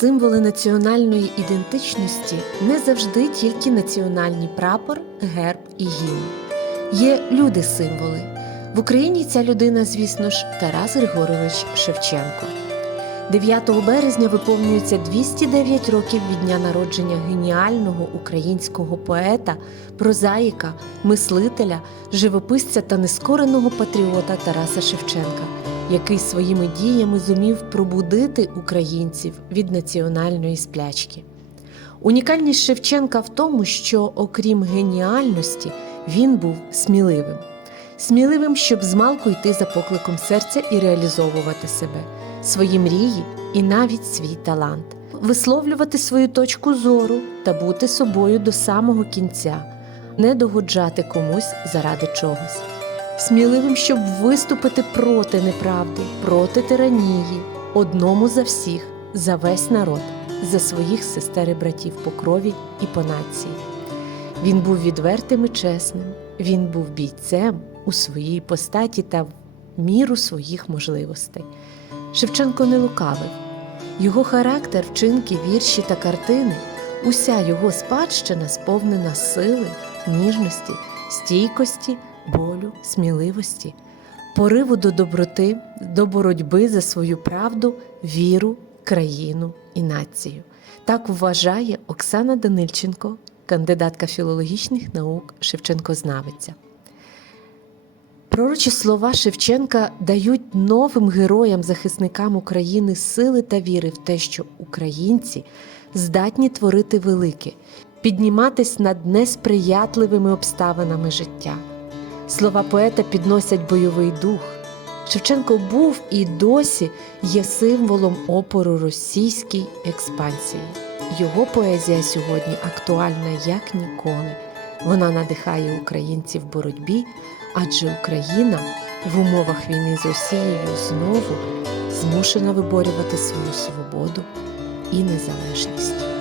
Символи національної ідентичності не завжди тільки національний прапор, герб і гімн. Є люди-символи. В Україні ця людина, звісно ж, Тарас Григорович Шевченко. 9 березня виповнюється 209 років від дня народження геніального українського поета, прозаїка, мислителя, живописця та нескореного патріота Тараса Шевченка, який своїми діями зумів пробудити українців від національної сплячки. Унікальність Шевченка в тому, що, окрім геніальності, він був сміливим. Сміливим, щоб змалку йти за покликом серця і реалізовувати себе, свої мрії і навіть свій талант, висловлювати свою точку зору та бути собою до самого кінця, не догоджати комусь заради чогось. Сміливим, щоб виступити проти неправди, проти тиранії, одному за всіх, за весь народ, за своїх сестер і братів по крові і по нації. Він був відвертим і чесним, він був бійцем у своїй постаті та в міру своїх можливостей. Шевченко не лукавив. Його характер, вчинки, вірші та картини, уся його спадщина сповнена сили, ніжності, стійкості, болю, сміливості, пориву до доброти, до боротьби за свою правду, віру, країну і націю. Так вважає Оксана Данильченко, кандидатка філологічних наук, Шевченкознавиця. Пророчі слова Шевченка дають новим героям-захисникам України сили та віри в те, що українці здатні творити велике, підніматись над несприятливими обставинами життя. Слова поета підносять бойовий дух. Шевченко був і досі є символом опору російській експансії. Його поезія сьогодні актуальна як ніколи. Вона надихає українців в боротьбі, адже Україна в умовах війни з Росією знову змушена виборювати свою свободу і незалежність.